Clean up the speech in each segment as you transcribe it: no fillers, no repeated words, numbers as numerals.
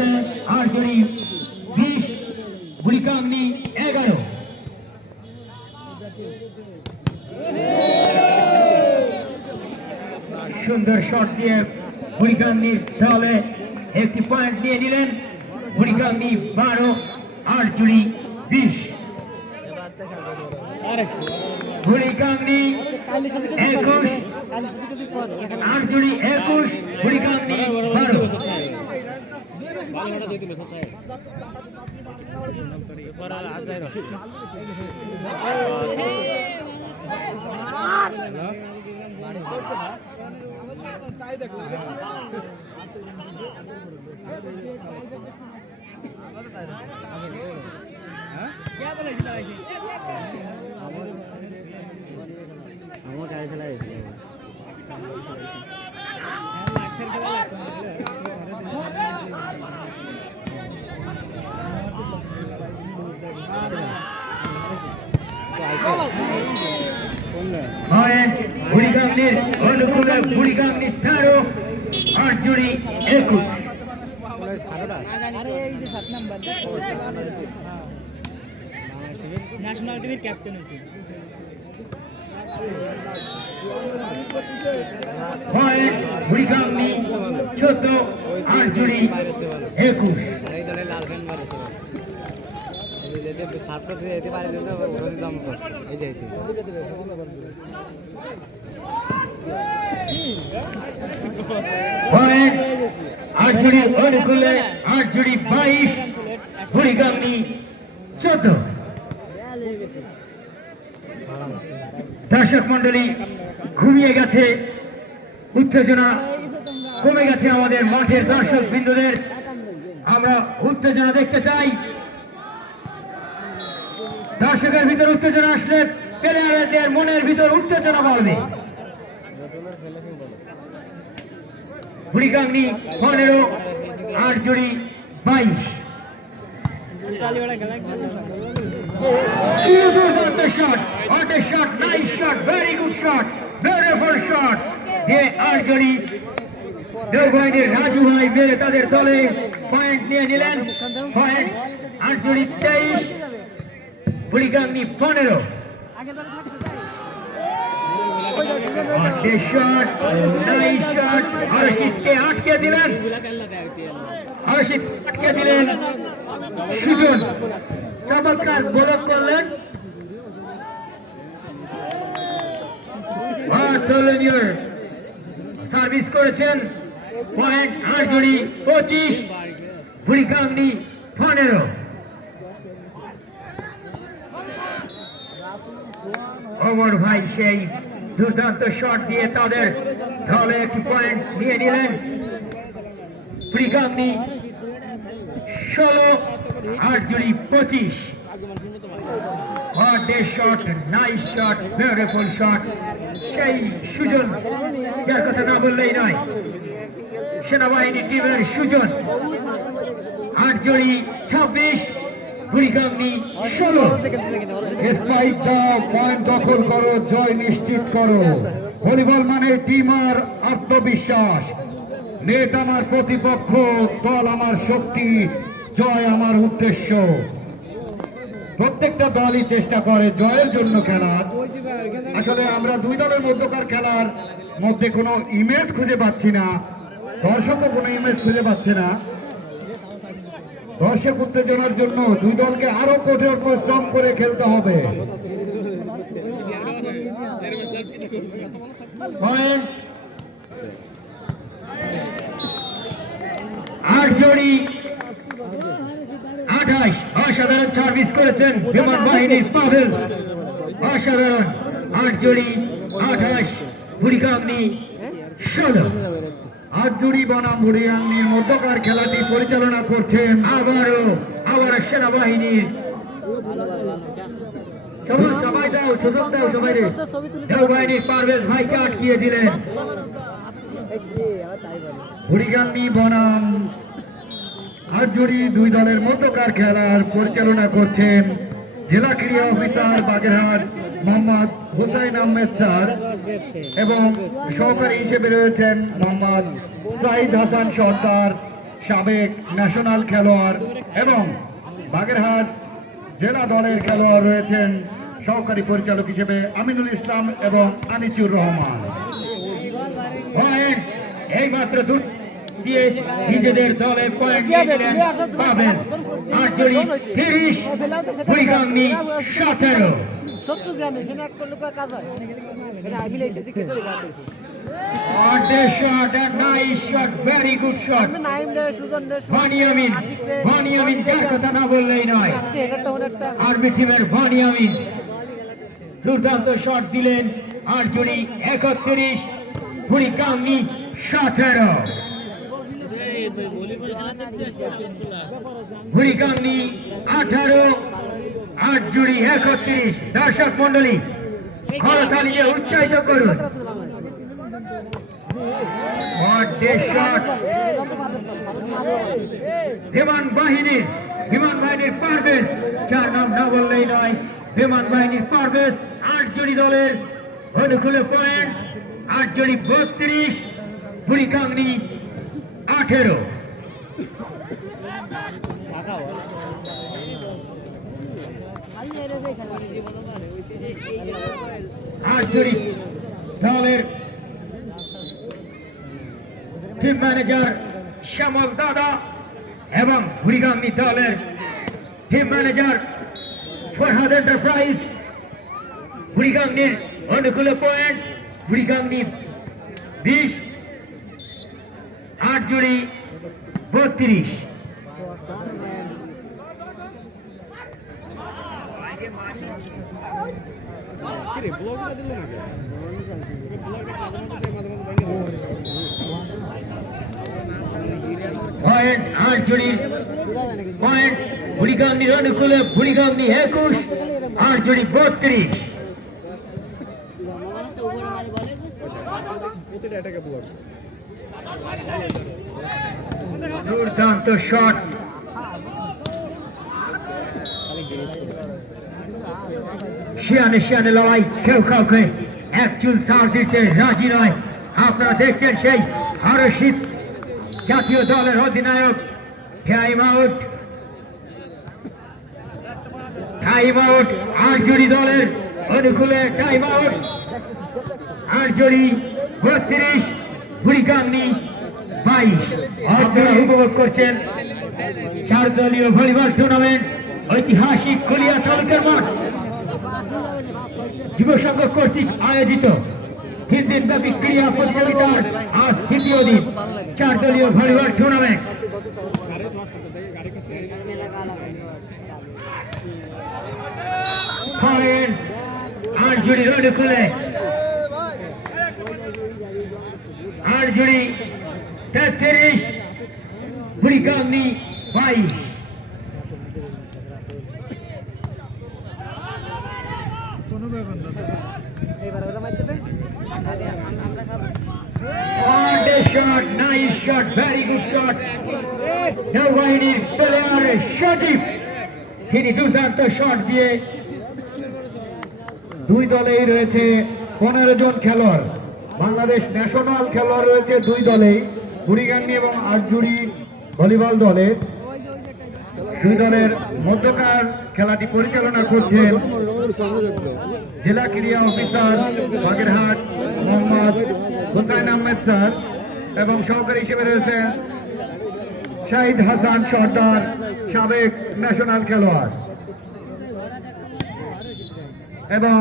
হচ্ছে আরজুড়ি 20 বুড়িকামনি 11। সুন্দর শট দিয়ে বুড়িকামনির দলে একটি পয়েন্ট নিয়ে নিলেন। বুড়িকামনি 12 আরজুড়ি 20। বুড়িকামনি 21 আরজুড়ি 21 বুড়িকামনি 12। বুড়িকামনির অনুকূলে বুড়িকামনি 13 আরজুড়ি 21। ন্যাশনাল টিমের ক্যাপ্টেন বুড়িকামনি 14 আরজুড়ি 21। আরজুড়ির অনুকূলে আরজুড়ি 22 বুড়িকামনি 14। দর্শক মন্ডলী ঘুমিয়ে গেছে, উত্তেজনা কমে গেছে আমাদের মাঠের দর্শক বিন্দুদের। আমরা উত্তেজনা দেখতে চাই। দর্শকের ভিতর উত্তেজনা আসলে প্লেয়ারদের মনের ভিতর উত্তেজনা বাড়বে। বুড়িকামনি 15 আরজুড়ি 22। দুর্দান্ত shot, what a shot, nice shot, very good shot, beautiful shot। যে আরজুড়ি দেওবাইনের রাজু ভাই মেরে তাদের দলে পয়েন্ট নিয়ে নিলেন। পয়েন্ট আরজুড়ি 23 বুড়িকামনি 15। শট, নাইস শট, হরষিতকে আটকে দিলেন। হরষিত আটকে দিলেন। সুজন চমৎকার ব্লক করলেন। সার্ভিস করেছেন। পয়েন্ট আরজুড়ি 25 বুড়িকামনি 15। ওমর ভাই সেই দুর্দান্ত শট দিয়ে তাদের দলে একটি পয়েন্ট নিয়ে নিলেন। বুড়িকামনি 16 আরজুড়ি 25। What a shot, nice shot, beautiful shot। সেই সুজন যার কথা না বললেই নয়, সেনাবাহিনী টিমের সুজন। আরজুড়ি 26 বুড়িকামনি 16। স্পাইক দাও, পয়েন্ট দখল করো, জয় নিশ্চিত করো। ভলিবল মানে টিম আর আত্মবিশ্বাস। নেট আমার প্রতিপক্ষ, দল আমার শক্তি, জয় আমার উদ্দেশ্য। প্রত্যেকটা দলই চেষ্টা করে জয়ের জন্য খেলার। আসলে আমরা দুই দলের মধ্যকার খেলার মধ্যে কোনো ইমেজ খুঁজে পাচ্ছি না, দর্শকও কোনো ইমেজ খুঁজে পাচ্ছে না। দর্শক উত্তেজনার জন্য দুই দলকে আরো কঠোর পরিশ্রম করে খেলতে হবে। আরজুড়ি 28। অসাধারণ সার্ভিস করেছেন বিমান বাহিনীর পাভেল, অসাধারণ। আরজুড়ি 28 বুড়িকামনি 16। আরজুড়ি বনাম বুড়িকামনির মধ্যকার খেলাটি পরিচালনা করছেন আবারও সেনাবাহিনীর। সবাই দাও, সুযোগ দাও সবাই। সেনাবাহিনীর পারভেজ ভাইকে আটকিয়ে দিলেন। বুড়িকামনি বনাম আরজুড়ি দুই দলের মধ্যকার খেলার পরিচালনা করছেন জেলা ক্রীড়া অফিসার বাগেরহাট মোহাম্মদ হুসাইন আহমেদ স্যার এবং সহকারী হিসেবে রয়েছেন মোহাম্মদ সাইদ হাসান সর্দার, সাবেক ন্যাশনাল খেলোয়াড় এবং বাগেরহাট জেলা দলের খেলোয়াড় রয়েছেন সহকারী পরিচালক হিসেবে আমিনুল ইসলাম এবং আনিচুর রহমান। পয়েন্ট এইমাত্র দূর দিয়ে নিজেদের দলে পয়েন্ট নিয়ে নিলেন পাবেন আটজড়ি 30 বুড়িগাংনি 17। What a shot, a nice shot, very good shot. বানিয়ামিন যার কথা না বললেই নয়, আর্মি টিমের বানিয়ামিন দুর্দান্ত শট দিলেন। আটজড়ি 31 বুড়িগাংনি 17। বুড়িগাংনি 18 আটজড়ি 31। দর্শক মন্ডলী করতালি দিয়ে উৎসাহিত করুন। What a shot! বিমান বাহিনীর পারভেজ, যার নাম না বললেই নয়, বিমান বাহিনীর পারভেজ আটজড়ি দলের অনুকূলে পয়েন্ট। আটজড়ি 32 বুড়িগাংনি 18। আটজড়ি দলের টিম ম্যানেজার শ্যামল দাদা এবং বুড়িগাংনি দলের টিম ম্যানেজার ফরহাদ এন্টারপ্রাইজ। বুড়িগাংনির অনুকূলে পয়েন্ট। বুড়িগাংনি 20 আটজড়ি 32। পয়েন্ট আটজড়ির পয়েন্ট বুড়িগাংনির অনুকূলে। বুড়িগাংনি 21 আটজড়ি 32। দুর্দান্ত শট। শিয়ানে লড়াই, কেউ কাউকে এক চুল ছাড় দিতে রাজি নয়। আপনারা দেখছেন সেই হরষিত জাতীয় দলের অধিনায়ক। টাইম আউট আটজড়ি দলের অনুকূলে। Time out. আটজড়ি 32 বুড়িগাংনি 22। আপনারা উপভোগ করছেন 4 দলীয় ভলিবল টুর্নামেন্ট ঐতিহাসিক কুলিয়া তালুকের মাঠ যুব সংঘ কর্তৃক আয়োজিত 3 দিন ব্যাপী ক্রীড়া প্রতিযোগিতার আজ 3য় দিন 4 দলীয় ভলিবল টুর্নামেন্ট। পয়েন্ট আটজড়ির অনুকূলে। আটজড়ি 33 বুড়িগাংনি 22। What a shot, nice shot, very good shot. নৌবাহিনীর প্লেয়ার সজীব, তিনি দুর্দান্ত শট দিয়ে। দুই দলেই রয়েছে 15 জন খেলোয়াড়। বাংলাদেশ ন্যাশনাল খেলোয়াড় রয়েছে দুই দলেই, বুড়িগাংনি এবং আটজড়ি ভলিবল দলে। দুই দলের মধ্যকার খেলাটি পরিচালনা করছেন জেলা ক্রীড়া অফিসার বাগেরহাট মোহাম্মদ হুসাইন আহমেদ স্যার এবং সহকারী হিসেবে রয়েছেন শাহিদ হাসান সর্দার, সাবেক ন্যাশনাল খেলোয়াড়, এবং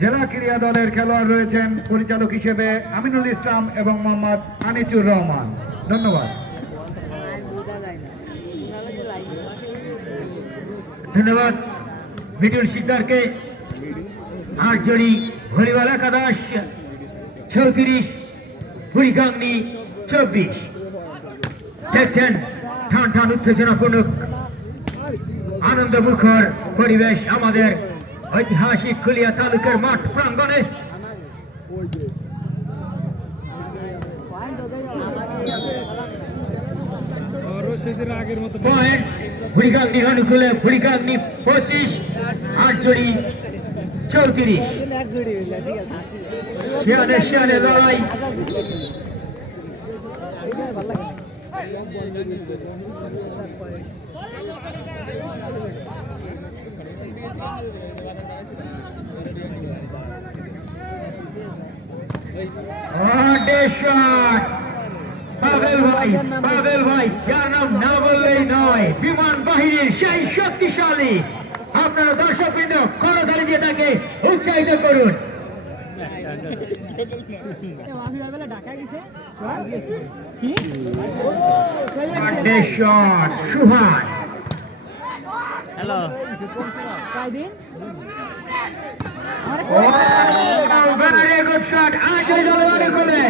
জেলা ক্রীড়া দলের খেলোয়াড় রয়েছেন পরিচালক হিসেবে আমিনুল ইসলাম এবং মোহাম্মদ আনিচুর রহমান। ধন্যবাদ। ধন্যবাদ মিডল শিকদারকে। আটজড়ি ভলিবল একাদশ 34 বুড়িগাংনি 24। দেখছেন টান উত্তেজনাপূর্ণ আনন্দমুখর পরিবেশ আমাদের ঐতিহাসিক কুলিয়া তালুকের মাঠ প্রাঙ্গণে। পয়েন্ট বুড়িগাংনির অনুকূলে। বুড়িগাংনি 25 আটজড়ি 34। শিয়ানে লড়াই। শট পাবেল ভাই যার নাম না বললেই নয়, বিমান বাহিনীর সেই শক্তিশালী। আপনারা দর্শকবৃন্দ করতালি দিয়ে তাকে উৎসাহিত করুন। শট সুহান, হ্যালো very good shot. আজই দলবারে খুলে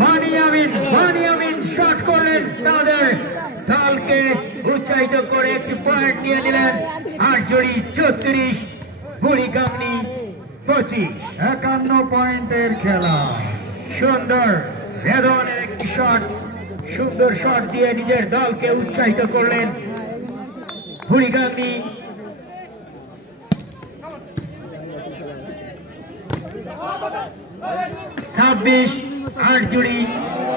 বানিয়ামিন শট করলেন, তাদের দলকে উৎসাহিত করে একটি পয়েন্ট নিয়ে নিলেন। আর জড়ি 34, বুড়িগাংনি 25। 51 পয়েন্টের খেলা। সুন্দর রেদনের একটি শট, সুন্দর শট দিয়ে নিজের দলকে উৎসাহিত করলেন বুড়িগাংনি। ছাব্বিশ, 8 জুড়ি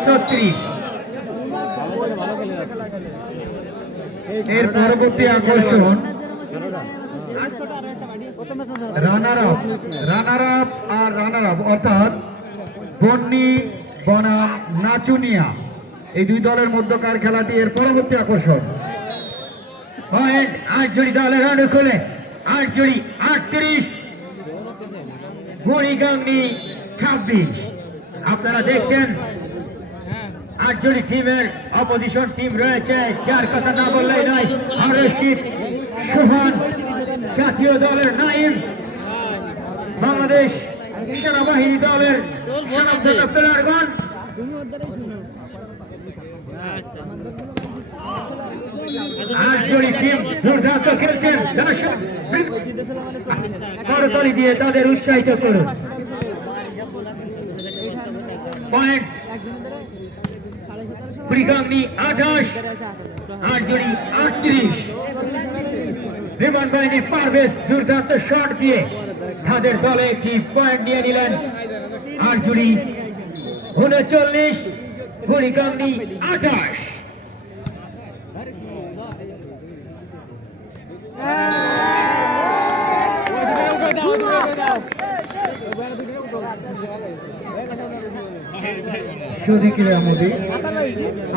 36। এর পরবর্তী আকর্ষণ রানার আপ অর্থাৎ বন্নি বনাম নাচুনিয়া, এই দুই দলের মধ্যকার খেলাটি এর পরবর্তী আকর্ষণ। পয়েন্ট 8 জুড়ি দলের রান খুলে 8 জুড়ি 38, বুড়িগাংনি 26। আপনারা দেখছেন 8 জুড়ি টিমের অপোজিশন টিম রয়েছে, যার কথা না বললেই নয়। আর রশিদ, সুহান, জাতীয় দলের নাইম, বাংলাদেশ সেনাবাহিনী দলের সুনামধন্য প্লেয়ারগণ। আট জুড়ি টিম দুর্দান্ত খেলছেন, দর্শক করতালি দিয়ে তাদের উৎসাহিত করুন। পয়েন্ট বুড়িগাংনি 28, 8 জুড়ি 38। বিমান বাহিনী পারভেজ দুর্দান্ত শট দিয়ে তাদের দলে একটি পয়েন্ট নিয়ে নিলেন। 8 জুড়ি 39, বুড়িগাংনি 28।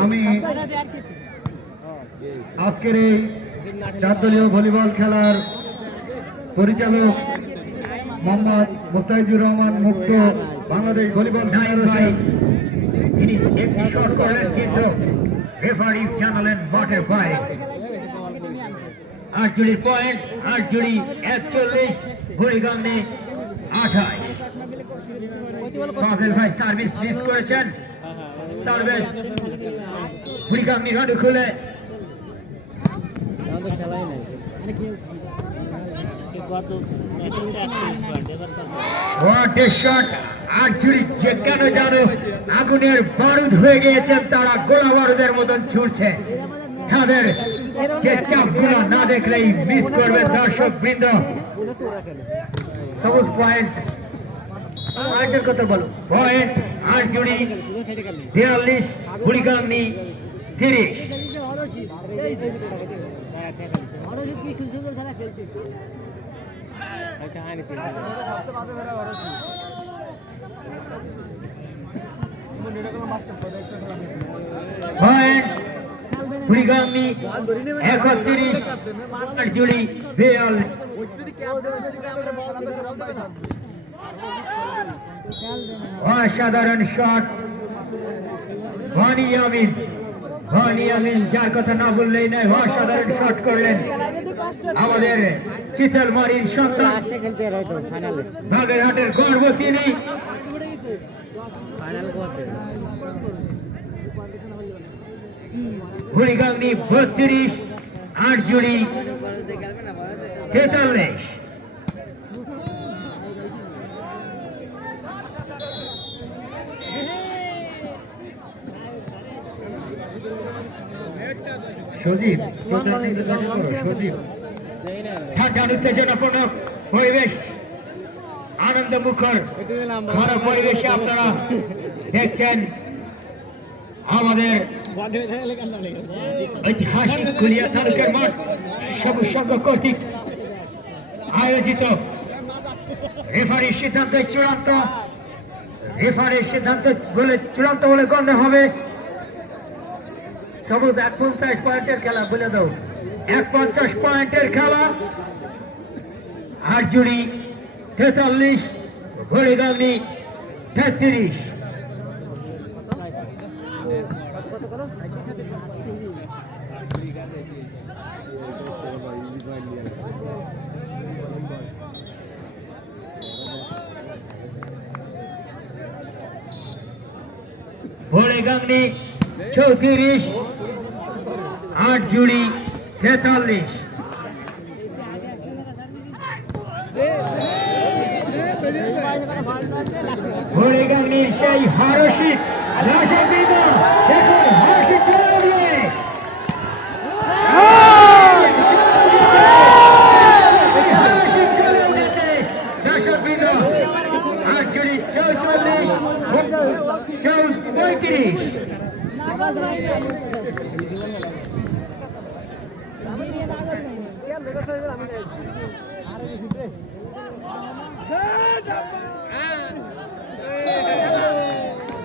আমি আজকের এই 4 দলীয় ভলিবল খেলার পরিচালক মোহাম্মদ মুস্তাফিজুর রহমান মুক্ত, বাংলাদেশ ভলিবল ভাই তিনি একটি শট করলেন, কিন্তু রেফারি জানালেন বটে ফাইল। 8 জুড়ি পয়েন্ট, 8 জুড়ি 41, বুড়িগাংনি 28। পাভেল ভাই সার্ভিস মিস করেছেন, সার্ভিস বুড়িগাংনি রান খুলে হোয়াট এ শট। 8 জুড়ি যে কেন জানো আগুনের বারুদ হয়ে গিয়েছেন, তারা গোলা বারুদের মতন ছুটছে। তাদের যে চাপগুলো না দেখলেই মিস করবে দর্শক বৃন্দ। সবুজ পয়েন্ট, পয়েন্টের কথা বলো। পয়েন্ট 8 জুড়ি 42, বুড়িগাংনি 30। পয়েন্ট বুড়িগাংনি 31, 8 জুড়ি 42। অসাধারণ শট ভানিয়ামিন, যার কথা না বললেই নয়, অসাধারণ শট করলেন আমাদের চিতলমারির সন্তান, বাগেরহাটের গর্ব তিনি। বুড়িগাংনি 32, 8 জুড়ি 43। সজীব ঠান্ডা উত্তেজনাপূর্ণ পরিবেশ, আনন্দ মুখর ঘন পরিবেশে আপনারা দেখছেন আমাদের ঐতিহাসিক কুলিয়া তালুকের মাঠ সবুজ সংঘ কর্তৃক আয়োজিত রেফারির সিদ্ধান্ত চূড়ান্ত বলে গণ্য হবে। সবুজ 51 পয়েন্টের খেলা বলে দাও, 51 পয়েন্টের খেলা। আটজুড়ি 43, ঘড়িগামনি 33। ঘড়িগামনি 34, আটজুড়ি 43। ঘড়িগামনির সেই হারশিত দেখুন হারশিত চলে উঠবে। হারশিত চলে উঠেছে দর্শকবৃন্দ। আটজুড়ি 44, 35।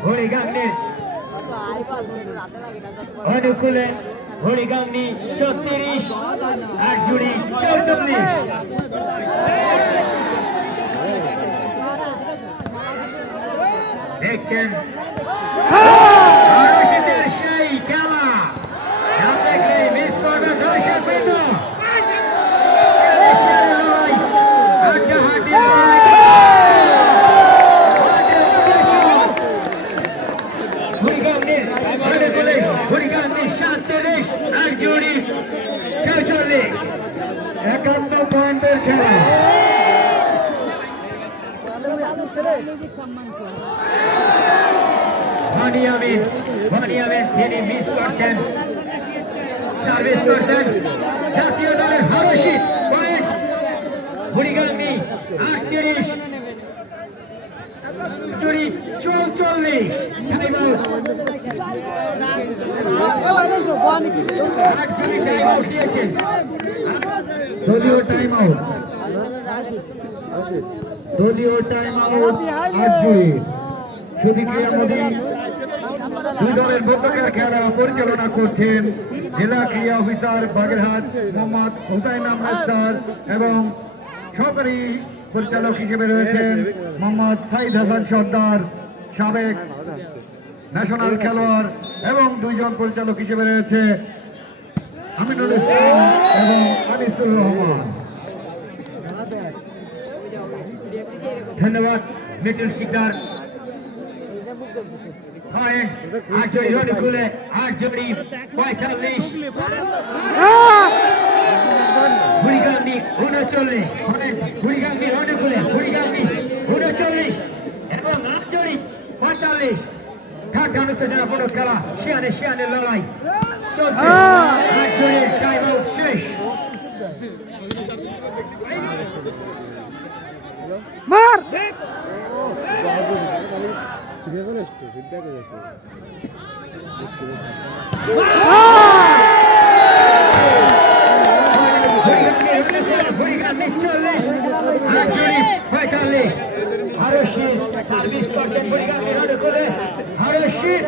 ঘড়িগামনির অনুকূলে ঘড়িগামনি 36, আটজুড়ি 44। দেখছেন হারশিতের সেই খেলা, দেখলে মিস করবে দর্শকবৃন্দ। ঘড়িগামনি 47, আটজুড়ি 46। 51 পয়েন্টের খেলা। ভানিয়ামিন তিনি মিস করছেন, সার্ভিস করছেন। জাতীয় দলের হারশিত পয়েন্ট। ঘড়িগামনি 38, আটজুড়ি 44। Time out. আটজুড়ি টাইম আউট দিয়েছেন, দলীয় টাইম আউট। আটজুড়ি শুধু ক্রীড়া মোদী দুই দলের মধ্যকার খেলা পরিচালনা করছেন জেলা ক্রীড়া অফিসার বাগেরহাট মোহাম্মদ হুসাইন আহমেদ স্যার এবং সহকারী পরিচালক হিসেবে রয়েছেন মোহাম্মদ সাইদ হাসান সর্দার, সাবেক ন্যাশনাল খেলোয়াড়, এবং দুইজন পরিচালক হিসেবে রয়েছে আমিনুল ইসলাম এবং আনিসুর রহমান। ধন্যবাদ মিটুল শিকদার। পয়েন্ট আটজুড়ি অনুকূলে, আটজুড়ি 45, ঘড়িগামনি 39। ঘড়িগামনি অনুকূলে, ঘড়িগামনি 39 এবং আটজুড়ি 45। ঢাকা উত্তেজনাপূর্ণ খেলা, শিয়ানে লড়াই চলছে। আটজুড়ির টাইম আউট শেষ। মার সার্ভিস করছেন ঘড়িগামনি অনুকূলে। হারশিত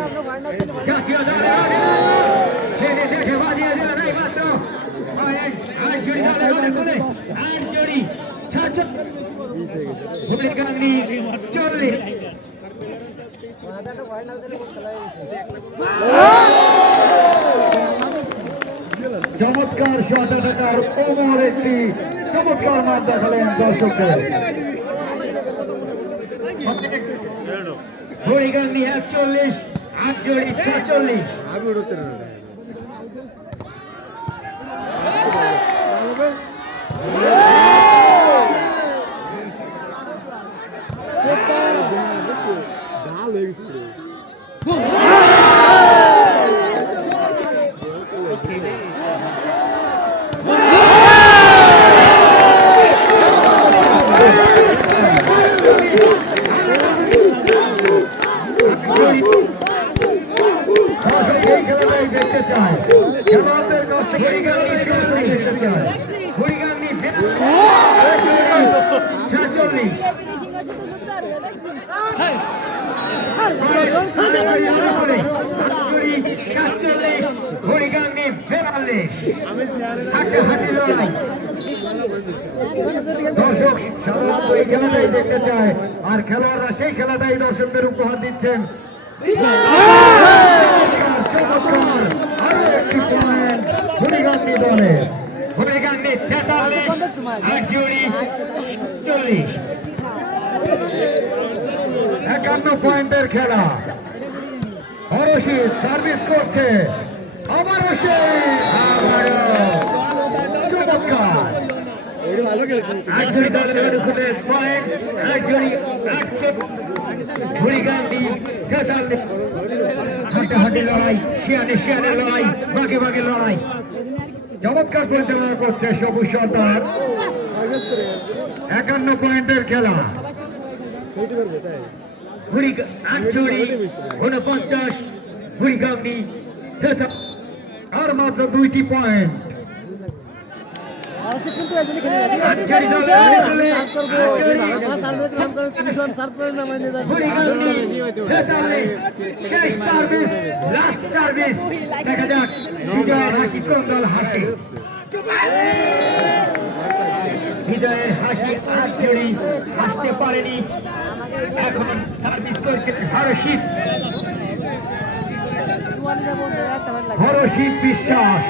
জাতীয় দলের দেখে বাজিয়ে দিল নাই মাত্র। আটজুড়ি দলের অনুকূলে, আটজুড়ি 46, ঘড়িগামনি 40। চমৎকার শট অ্যাটাকার ওমর একটি চমৎকার মাঠ দেখালেন দর্শকদের। ঘড়িগামনি 41, আটজুড়ি 46। এই খেলা হরিগাঙ্গি 46, হরিগাঙ্গি 46, হরিগাঙ্গি 42, হাড্ডাহাড্ডি লড়াই। দর্শক সাধারণত এই খেলাটাই দেখতে চায়, আর খেলোয়াড়রা সেই খেলাটাই দর্শকদের উপহার দিচ্ছেন। চমৎকার আরো একটি পয়েন্ট হরিগাঙ্গি দলে। হরিগাঙ্গি 43, আটজুড়ি 40, 51 পয়েন্টের খেলা। হরশিদ সার্ভিস করছে, আবারও সে চমৎকার। আটজুড়ি দলের উপরে পয়েন্ট, আটজুড়ি 8, হরিগাঙ্গি 43, হাড্ডাহাড্ডি লড়াই, শিয়ানে লড়াই, বাগে বাগে লড়াই। চমৎকার পরিচালনা করছে সবুজ সর্দার। 51 পয়েন্টের খেলা। আটজুড়ি 49, হরিগাঙ্গি 43, আর মাত্র 2টি পয়েন্ট। দেখা যাক বিজয়ের হাসি কোন দল হাসে। বিজয়ের হাসি আটজুড়ি হাসতে পারেনি। এখন সার্ভিস করছে হরশিদ, হরশিদ বিশ্বাস।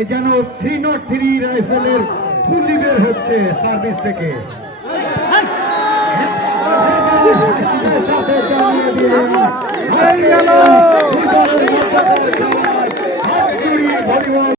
এ যেন 303 রাইফেলের গুলি বের হচ্ছে সার্ভিস থেকে।